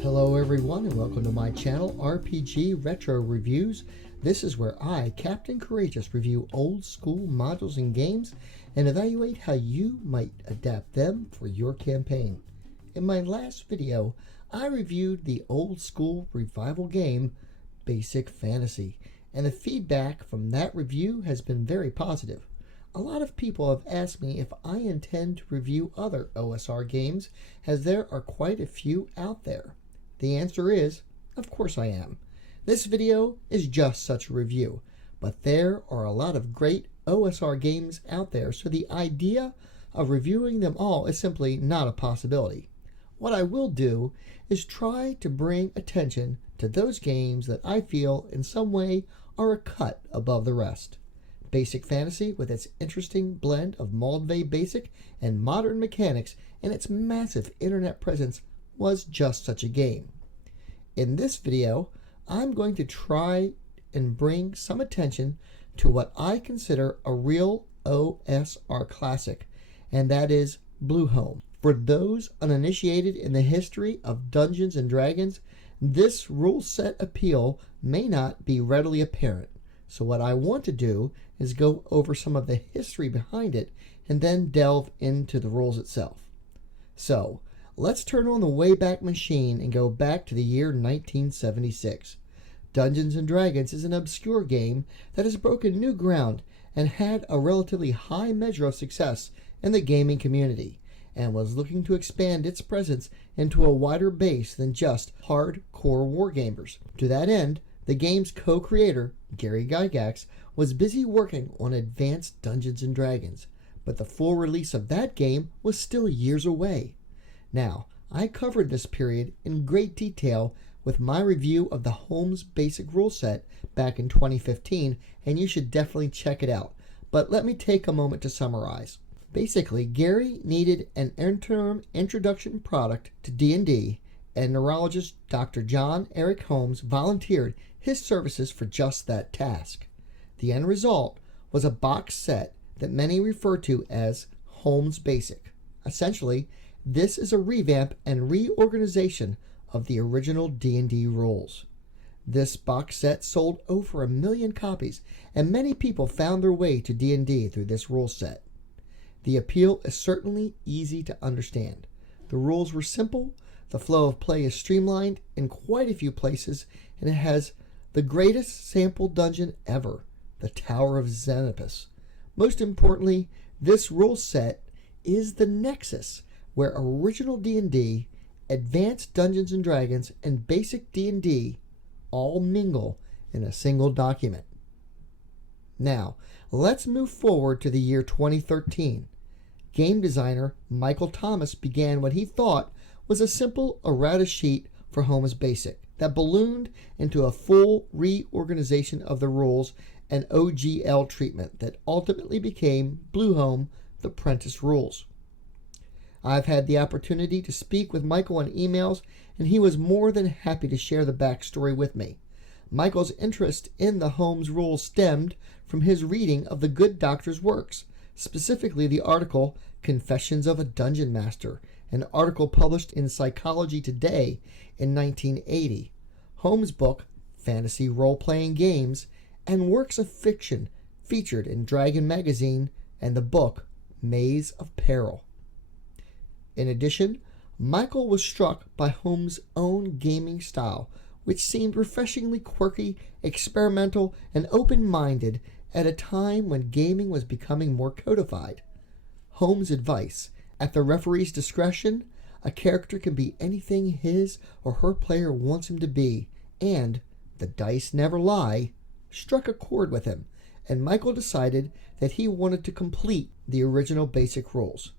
Hello everyone and welcome to my channel, RPG Retro Reviews. This is where I, Captain Courageous, review old school modules and games and evaluate how you might adapt them for your campaign. In my last video, I reviewed the old school revival game, Basic Fantasy, and the feedback from that review has been very positive. A lot of people have asked me if I intend to review other OSR games, as there are quite a few out there. The answer is, of course I am. This video is just such a review, but there are a lot of great OSR games out there, so the idea of reviewing them all is simply not a possibility. What I will do is try to bring attention to those games that I feel in some way are a cut above the rest. Basic Fantasy, with its interesting blend of Moldvay basic and modern mechanics and its massive internet presence, was just such a game. In this video, I'm going to try and bring some attention to what I consider a real OSR classic, and that is Blueholme. For those uninitiated in the history of Dungeons & Dragons, this rule set appeal may not be readily apparent. So what I want to do is go over some of the history behind it and then delve into the rules itself. So let's turn on the Wayback Machine and go back to the year 1976. Dungeons & Dragons is an obscure game that has broken new ground and had a relatively high measure of success in the gaming community, and was looking to expand its presence into a wider base than just hardcore wargamers. To that end, the game's co-creator, Gary Gygax, was busy working on Advanced Dungeons & Dragons, but the full release of that game was still years away. Now, I covered this period in great detail with my review of the Holmes Basic Rule Set back in 2015, and you should definitely check it out. But let me take a moment to summarize. Basically, Gary needed an interim introduction product to D&D, and neurologist Dr. John Eric Holmes volunteered his services for just that task. The end result was a box set that many refer to as Holmes Basic. Essentially, this is a revamp and reorganization of the original D&D rules. This box set sold over 1 million copies, and many people found their way to D&D through this rule set. The appeal is certainly easy to understand. The rules were simple, the flow of play is streamlined in quite a few places, and it has the greatest sample dungeon ever, the Tower of Xenopus. Most importantly, this rule set is the nexus where original D&D, Advanced Dungeons & Dragons, and Basic D&D all mingle in a single document. Now, let's move forward to the year 2013. Game designer Michael Thomas began what he thought was a simple errata sheet for Holmes Basic that ballooned into a full reorganization of the rules and OGL treatment that ultimately became Blueholme The Prentice Rules. I've had the opportunity to speak with Michael on emails, and he was more than happy to share the backstory with me. Michael's interest in the Holmes rules stemmed from his reading of the good doctor's works, specifically the article Confessions of a Dungeon Master, an article published in Psychology Today in 1980, Holmes' book Fantasy Role-Playing Games, and works of fiction featured in Dragon Magazine and the book Maze of Peril. In addition, Michael was struck by Holmes' own gaming style, which seemed refreshingly quirky, experimental, and open-minded at a time when gaming was becoming more codified. Holmes' advice, at the referee's discretion, a character can be anything his or her player wants him to be, and the dice never lie, struck a chord with him, and Michael decided that he wanted to complete the original basic rules.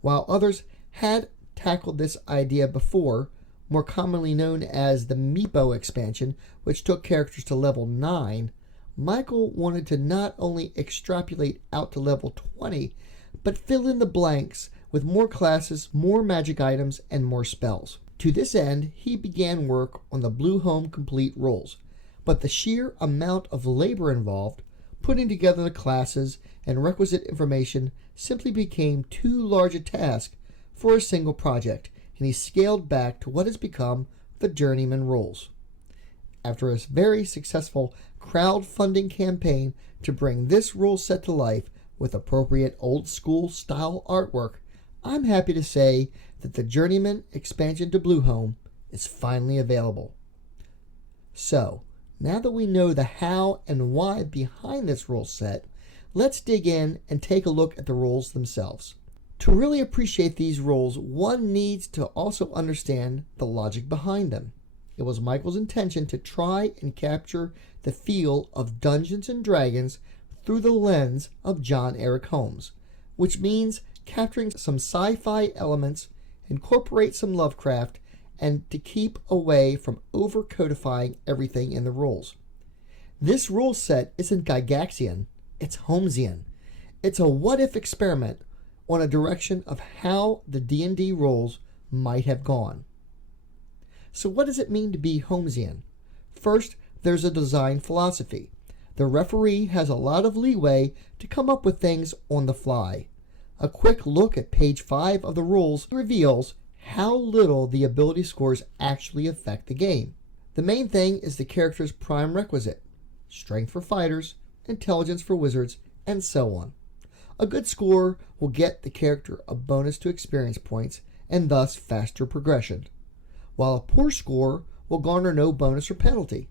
While others had tackled this idea before, more commonly known as the Meepo expansion, which took characters to level 9, Michael wanted to not only extrapolate out to level 20, but fill in the blanks with more classes, more magic items, and more spells. To this end, he began work on the Blueholme Complete rules, but the sheer amount of labor involved, putting together the classes and requisite information, simply became too large a task for a single project, and he scaled back to what has become the Journeymanne Rules. After a very successful crowdfunding campaign to bring this rule set to life with appropriate old school style artwork, I'm happy to say that the Journeymanne expansion to Blueholme is finally available. So, now that we know the how and why behind this rule set, let's dig in and take a look at the rules themselves. To really appreciate these rules, one needs to also understand the logic behind them. It was Michael's intention to try and capture the feel of Dungeons & Dragons through the lens of John Eric Holmes, which means capturing some sci-fi elements, incorporate some Lovecraft, and to keep away from over-codifying everything in the rules. This rule set isn't Gygaxian, it's Holmesian. It's a what-if experiment on a direction of how the D&D rules might have gone. So what does it mean to be Holmesian? First, there's a design philosophy. The referee has a lot of leeway to come up with things on the fly. A quick look at page 5 of the rules reveals how little the ability scores actually affect the game. The main thing is the character's prime requisite: strength for fighters, intelligence for wizards, and so on. A good score will get the character a bonus to experience points and thus faster progression, while a poor score will garner no bonus or penalty.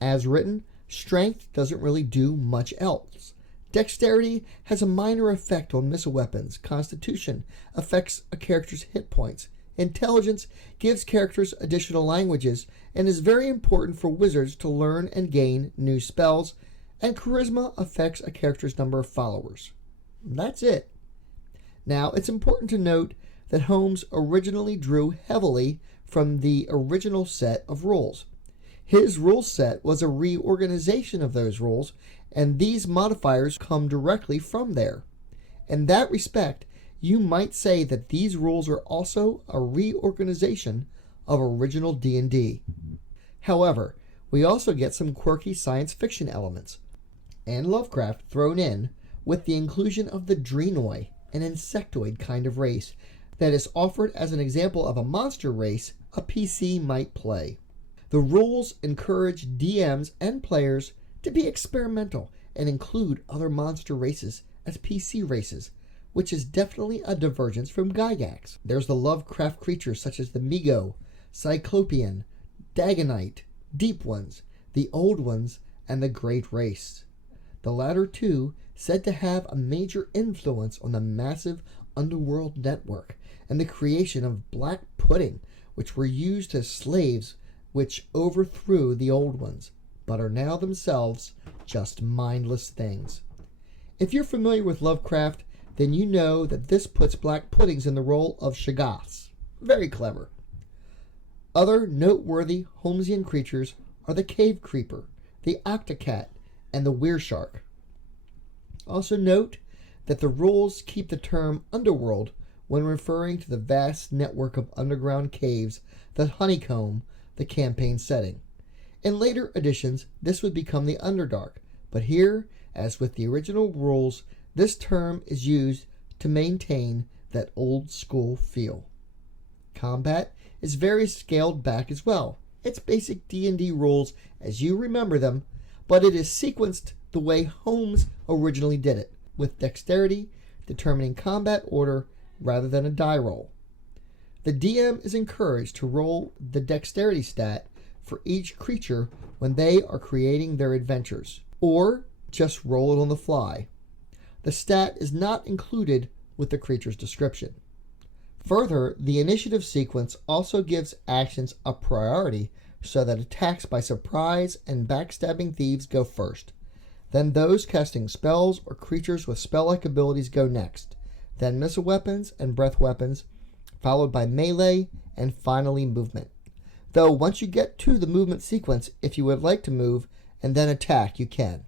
As written, strength doesn't really do much else. Dexterity has a minor effect on missile weapons. Constitution affects a character's hit points. Intelligence gives characters additional languages and is very important for wizards to learn and gain new spells. And charisma affects a character's number of followers. That's it. Now, it's important to note that Holmes originally drew heavily from the original set of rules. His rule set was a reorganization of those rules, and these modifiers come directly from there. In that respect, you might say that these rules are also a reorganization of original D&D. However, we also get some quirky science fiction elements and Lovecraft thrown in with the inclusion of the Dreenoi, an insectoid kind of race that is offered as an example of a monster race a PC might play. The rules encourage DMs and players to be experimental and include other monster races as PC races, which is definitely a divergence from Gygax. There's the Lovecraft creatures such as the Migo, Cyclopean, Dagonite, Deep Ones, the Old Ones, and the Great Race. The latter two said to have a major influence on the massive underworld network and the creation of black pudding, which were used as slaves which overthrew the Old Ones, but are now themselves just mindless things. If you're familiar with Lovecraft, then you know that this puts black puddings in the role of Shoggoths. Very clever. Other noteworthy Holmesian creatures are the Cave Creeper, the Octocat, and the Wereshark. Also note that the rules keep the term underworld when referring to the vast network of underground caves that honeycomb the campaign setting. In later editions, this would become the Underdark, but here, as with the original rules, this term is used to maintain that old school feel. Combat is very scaled back as well. It's basic D&D rules as you remember them, but it is sequenced the way Holmes originally did it, with dexterity determining combat order rather than a die roll. The DM is encouraged to roll the dexterity stat for each creature when they are creating their adventures, or just roll it on the fly. The stat is not included with the creature's description. Further, the initiative sequence also gives actions a priority so that attacks by surprise and backstabbing thieves go first. Then those casting spells or creatures with spell-like abilities go next. Then missile weapons and breath weapons, followed by melee, and finally movement. Though once you get to the movement sequence, if you would like to move and then attack, you can.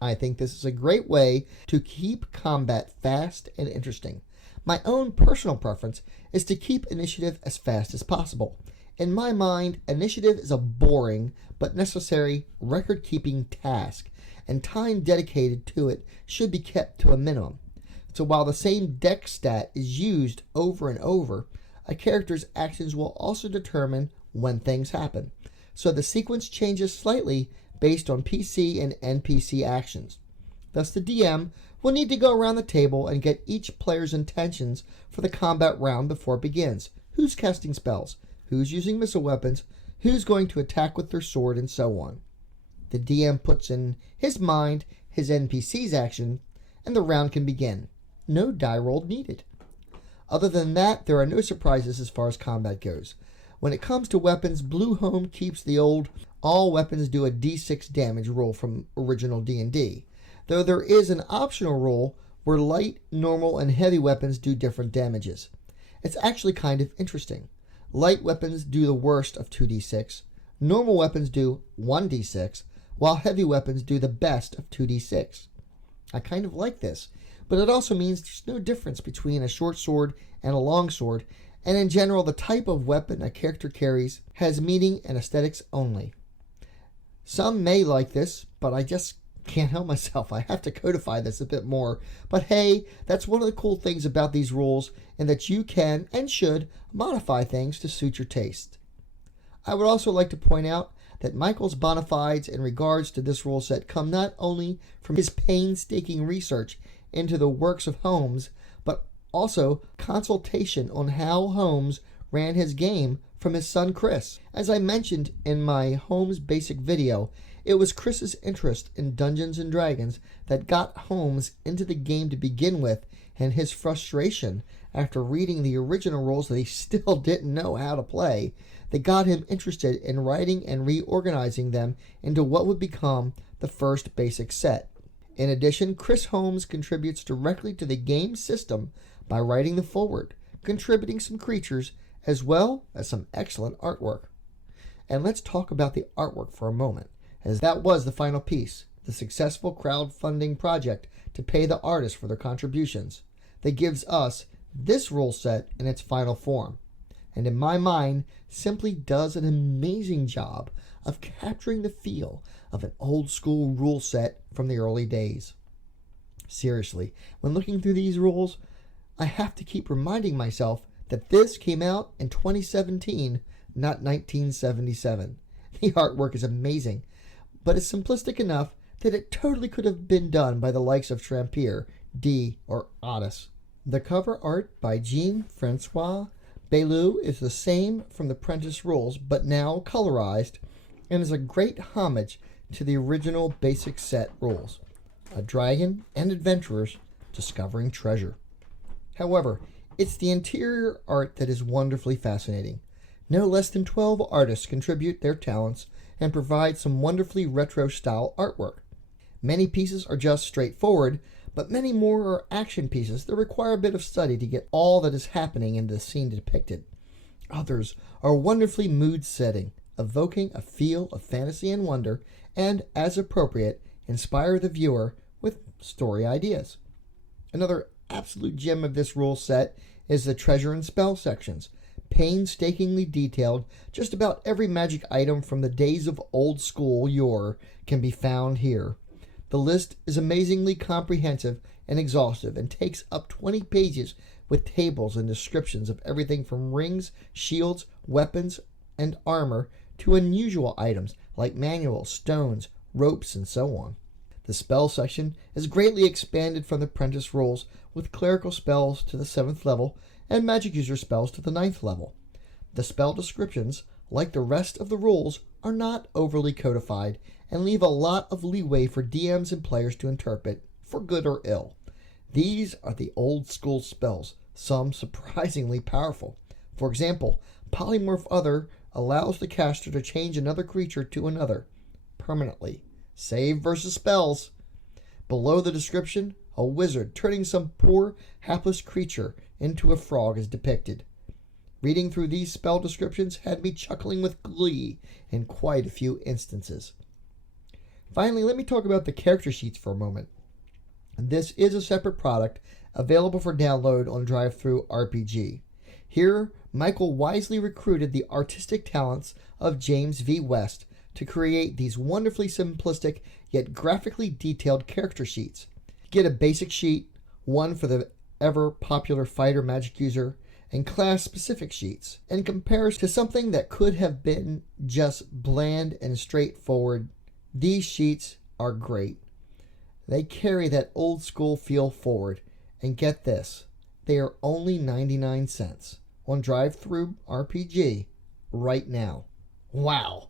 I think this is a great way to keep combat fast and interesting. My own personal preference is to keep initiative as fast as possible. In my mind, initiative is a boring but necessary record-keeping task, and time dedicated to it should be kept to a minimum. So while the same dex stat is used over and over, a character's actions will also determine when things happen, so the sequence changes slightly based on PC and NPC actions. Thus, the DM will need to go around the table and get each player's intentions for the combat round before it begins. Who's casting spells? Who's using missile weapons? Who's going to attack with their sword, and so on. The DM puts in his mind his NPC's action, and the round can begin. No die roll needed. Other than that, there are no surprises as far as combat goes. When it comes to weapons, Blueholme keeps the old all weapons do a d6 damage rule from original D&D, though there is an optional rule where light, normal, and heavy weapons do different damages. It's actually kind of interesting. Light weapons do the worst of 2d6, normal weapons do 1d6, while heavy weapons do the best of 2d6. I kind of like this, but it also means there's no difference between a short sword and a long sword, and in general the type of weapon a character carries has meaning and aesthetics only. Some may like this, but I just can't help myself. I have to codify this a bit more. But hey, that's one of the cool things about these rules, in that you can and should modify things to suit your taste. I would also like to point out that Michael's bona fides in regards to this rule set come not only from his painstaking research into the works of Holmes, but also consultation on how Holmes ran his game from his son Chris. As I mentioned in my Holmes basic video, it was Chris's interest in Dungeons & Dragons that got Holmes into the game to begin with, and his frustration after reading the original rules that he still didn't know how to play that got him interested in writing and reorganizing them into what would become the first basic set. In addition, Chris Holmes contributes directly to the game system by writing the foreword, contributing some creatures, as well as some excellent artwork. And let's talk about the artwork for a moment, as that was the final piece, the successful crowdfunding project to pay the artists for their contributions, that gives us this rule set in its final form, and in my mind simply does an amazing job of capturing the feel of an old school rule set from the early days. Seriously, when looking through these rules, I have to keep reminding myself that this came out in 2017, not 1977. The artwork is amazing, but it's simplistic enough that it totally could have been done by the likes of Trampier, D, or Otis. The cover art by Jean-Francois Belleau is the same from the Prentice Rules, but now colorized, and is a great homage to the original basic set rules. A dragon and adventurers discovering treasure. However, it's the interior art that is wonderfully fascinating. No less than 12 artists contribute their talents and provide some wonderfully retro-style artwork. Many pieces are just straightforward, but many more are action pieces that require a bit of study to get all that is happening in the scene depicted. Others are wonderfully mood-setting, evoking a feel of fantasy and wonder, and, as appropriate, inspire the viewer with story ideas. Another absolute gem of this rule set is the treasure and spell sections. Painstakingly detailed, just about every magic item from the days of old school yore can be found here. The list is amazingly comprehensive and exhaustive and takes up 20 pages with tables and descriptions of everything from rings, shields, weapons, and armor to unusual items like manuals, stones, ropes, and so on. The spell section is greatly expanded from the Prentice Rules, with clerical spells to the 7th level and magic user spells to the 9th level. The spell descriptions, like the rest of the rules, are not overly codified and leave a lot of leeway for DMs and players to interpret, for good or ill. These are the old school spells, some surprisingly powerful. For example, Polymorph Other allows the caster to change another creature to another, permanently. Save versus spells. Below the description, a wizard turning some poor, hapless creature into a frog is depicted. Reading through these spell descriptions had me chuckling with glee in quite a few instances. Finally, let me talk about the character sheets for a moment. This is a separate product available for download on DriveThruRPG. Here, Michael wisely recruited the artistic talents of James V. West to create these wonderfully simplistic yet graphically detailed character sheets. Get a basic sheet, one for the ever popular fighter magic user, and class-specific sheets, and compares to something that could have been just bland and straightforward. These sheets are great. They carry that old school feel forward, and get this, they are only 99 cents on DriveThruRPG right now. Wow!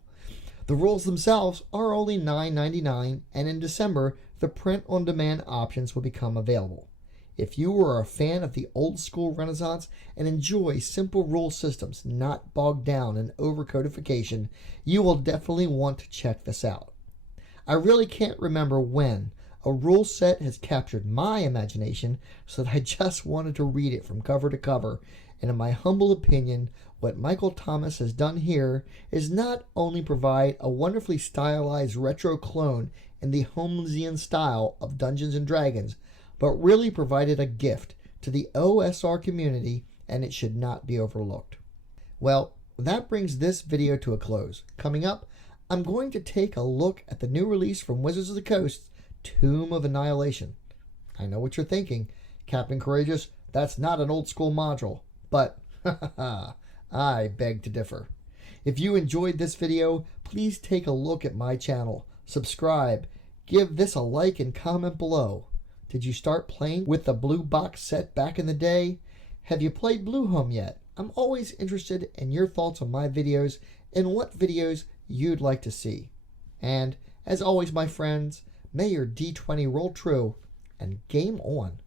The rules themselves are only $9.99, and in December, the print-on-demand options will become available. If you are a fan of the old school Renaissance and enjoy simple rule systems not bogged down in overcodification, you will definitely want to check this out. I really can't remember when a rule set has captured my imagination so that I just wanted to read it from cover to cover, and in my humble opinion, what Michael Thomas has done here is not only provide a wonderfully stylized retro clone in the Holmesian style of Dungeons & Dragons, but really provided a gift to the OSR community, and it should not be overlooked. Well, that brings this video to a close. Coming up, I'm going to take a look at the new release from Wizards of the Coast, Tomb of Annihilation. I know what you're thinking, Captain Courageous, that's not an old school module, but I beg to differ. If you enjoyed this video, please take a look at my channel, subscribe, give this a like and comment below. Did you start playing with the blue box set back in the day? Have you played Blueholme yet? I'm always interested in your thoughts on my videos and what videos you'd like to see. And as always, my friends, may your D20 roll true and game on.